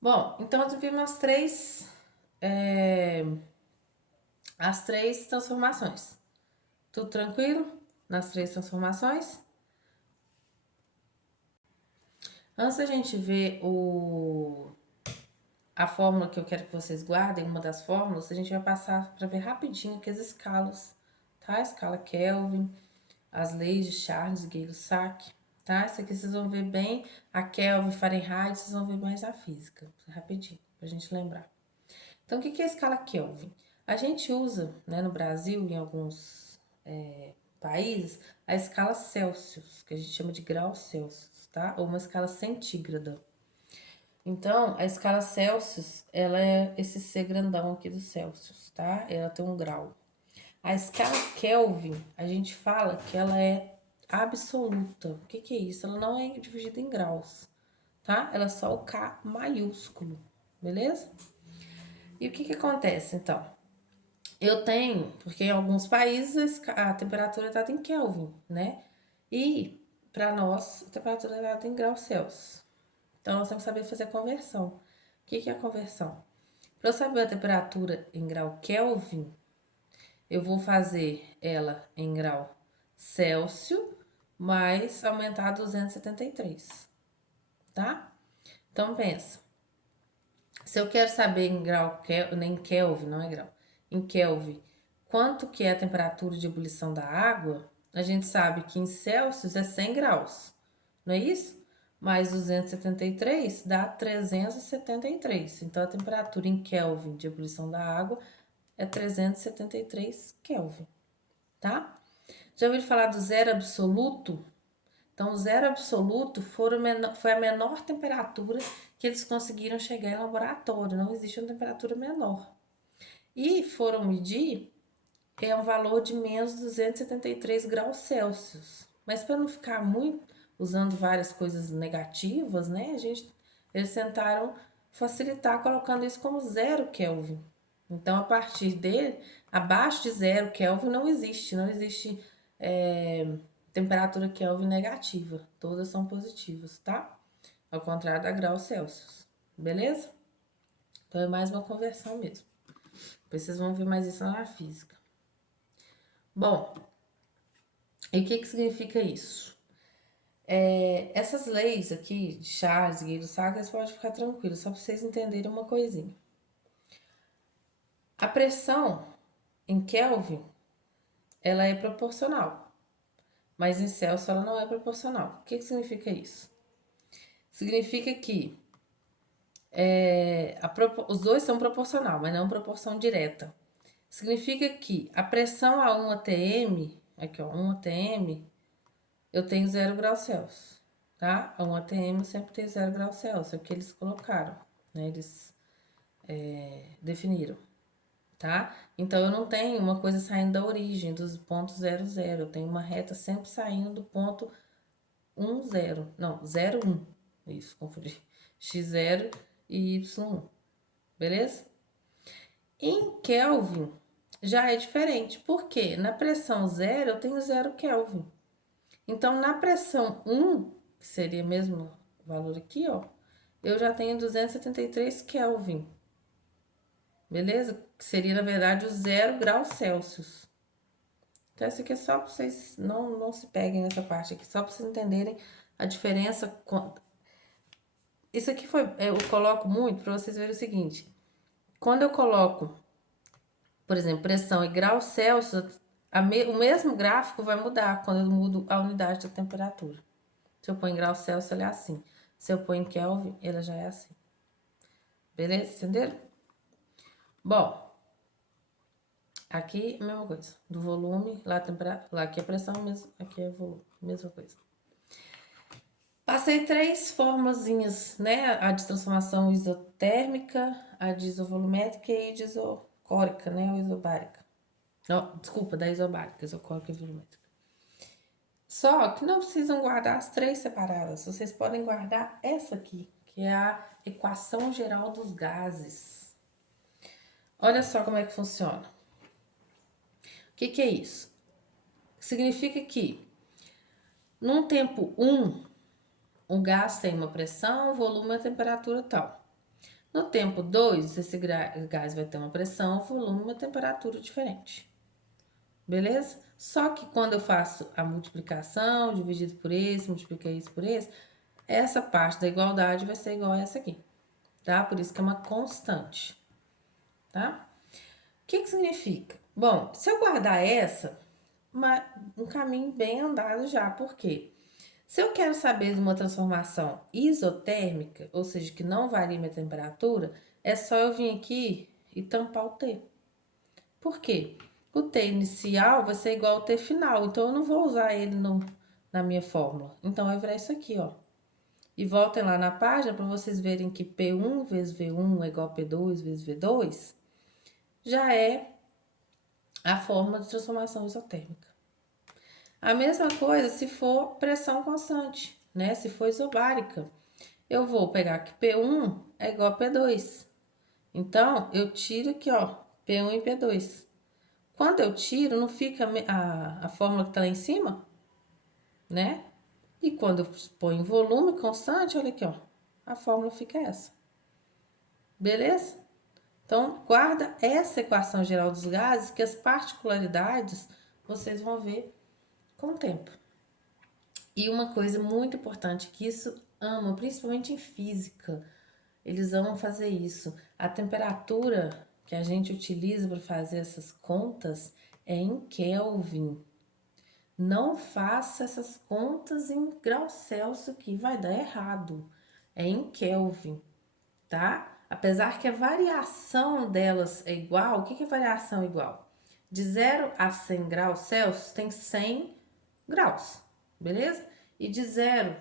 Bom, então nós vimos é, as três transformações. Tudo tranquilo nas três transformações? Antes da gente ver a fórmula que eu quero que vocês guardem, uma das fórmulas, a gente vai passar para ver rapidinho aqui as escalas, tá? A escala Kelvin, as leis de Charles e Gay-Lussac, tá? Isso aqui vocês vão ver bem, a Kelvin, Fahrenheit, vocês vão ver mais a física, rapidinho, pra gente lembrar. Então, o que é a escala Kelvin? A gente usa, né, no Brasil, em alguns países, a escala Celsius, que a gente chama de graus Celsius, tá? Ou uma escala centígrada. Então, a escala Celsius, ela é esse C grandão aqui do Celsius, tá? Ela tem um grau. A escala Kelvin, a gente fala que ela é absoluta. O que é isso? Ela não é dividida em graus, tá? Ela é só o K maiúsculo, beleza? E o que acontece, então? Eu tenho, porque em alguns países a temperatura é dada em Kelvin, né? E para nós, a temperatura é dada em graus Celsius. Então nós temos que saber fazer a conversão. O que é a conversão? Para eu saber a temperatura em grau Kelvin, eu vou fazer ela em grau Celsius mais aumentar a 273, tá? Então pensa, se eu quero saber em grau em Kelvin, não é grau, em Kelvin, quanto que é a temperatura de ebulição da água, a gente sabe que em Celsius é 100 graus, não é isso? Mais 273 dá 373. Então a temperatura em Kelvin de ebulição da água é 373 Kelvin, tá? Já ouviram falar do zero absoluto? Então, o zero absoluto foi a menor temperatura que eles conseguiram chegar em laboratório. Não existe uma temperatura menor. E foram medir um valor de menos 273 graus Celsius. Mas para não ficar muito usando várias coisas negativas, né? Eles tentaram facilitar colocando isso como zero Kelvin. Então, a partir dele, abaixo de zero Kelvin não existe temperatura Kelvin negativa. Todas são positivas, tá? Ao contrário da graus Celsius. Beleza? Então, é mais uma conversão mesmo. Depois vocês vão ver mais isso na física. Bom, e o que significa isso? Essas leis aqui de Charles e Gay-Lussac, pode ficar tranquilo, só para vocês entenderem uma coisinha. A pressão em Kelvin, ela é proporcional, mas em Celsius ela não é proporcional. O que significa isso? Significa que os dois são proporcional, mas não proporção direta. Significa que a pressão a 1 atm, aqui ó, 1 atm, eu tenho 0 graus Celsius, tá? A 1 atm sempre tem 0 graus Celsius, é o que eles colocaram, né? Eles definiram, tá? Então eu não tenho uma coisa saindo da origem, dos pontos 0, 0. Eu tenho uma reta sempre saindo do ponto 1, 0. Não, 0, 1. Isso, confundi. X0 e Y1. Beleza? Em Kelvin já é diferente, porque na pressão 0 eu tenho 0 Kelvin. Então na pressão 1, que seria mesmo o valor aqui, ó, eu já tenho 273 Kelvin. Beleza? Que seria na verdade o 0 graus Celsius. Então, isso aqui é só para vocês não se peguem nessa parte aqui, só para vocês entenderem a diferença. Isso aqui eu coloco muito para vocês verem o seguinte: quando eu coloco, por exemplo, pressão e graus Celsius, o mesmo gráfico vai mudar quando eu mudo a unidade da temperatura. Se eu pôr em graus Celsius, ele é assim. Se eu pôr em Kelvin, ela já é assim. Beleza? Entenderam? Bom, aqui a mesma coisa. Do volume, lá a temperatura, lá aqui é pressão, aqui é volume, mesma coisa. Passei três formulazinhas, né? A de transformação isotérmica, a de isovolumétrica e a de isocórica, né? Ou isobárica. Não, desculpa, da isobárica, isocórica e volumétrica. Só que não precisam guardar as três separadas. Vocês podem guardar essa aqui, que é a equação geral dos gases. Olha só como é que funciona. O que é isso? Significa que, num tempo 1, o gás tem uma pressão, volume e temperatura tal. No tempo 2, esse gás vai ter uma pressão, volume e uma temperatura diferente. Beleza? Só que quando eu faço a multiplicação, dividido por esse, multipliquei isso por esse, essa parte da igualdade vai ser igual a essa aqui, tá? Por isso que é uma constante, tá? O que significa? Bom, se eu guardar essa, um caminho bem andado já, por quê? Se eu quero saber de uma transformação isotérmica, ou seja, que não varia minha temperatura, é só eu vir aqui e tampar o T. Por quê? O T inicial vai ser igual ao T final, então eu não vou usar ele na minha fórmula. Então, vai virar isso aqui, ó. E voltem lá na página para vocês verem que P1 vezes V1 é igual a P2 vezes V2, já é a fórmula de transformação isotérmica. A mesma coisa se for pressão constante, né? Se for isobárica, eu vou pegar que P1 é igual a P2. Então, eu tiro aqui, ó, P1 e P2. Quando eu tiro, não fica a fórmula que tá lá em cima, né? E quando eu ponho volume constante, olha aqui, ó, a fórmula fica essa. Beleza? Então, guarda essa equação geral dos gases, que as particularidades vocês vão ver com o tempo. E uma coisa muito importante que isso ama, principalmente em física, eles amam fazer isso. A temperatura que a gente utiliza para fazer essas contas é em Kelvin. Não faça essas contas em grau Celsius que vai dar errado. É em Kelvin, tá? Apesar que a variação delas é igual, o que é variação igual? De 0 a 100 graus Celsius tem 100 graus, beleza? E de 0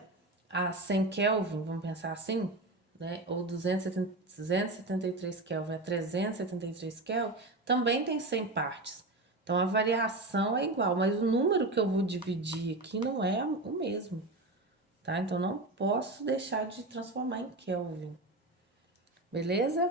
a 100 Kelvin, vamos pensar assim, né? Ou 273 Kelvin a 373 Kelvin, também tem 100 partes. Então, a variação é igual, mas o número que eu vou dividir aqui não é o mesmo, tá? Então, não posso deixar de transformar em Kelvin. Beleza?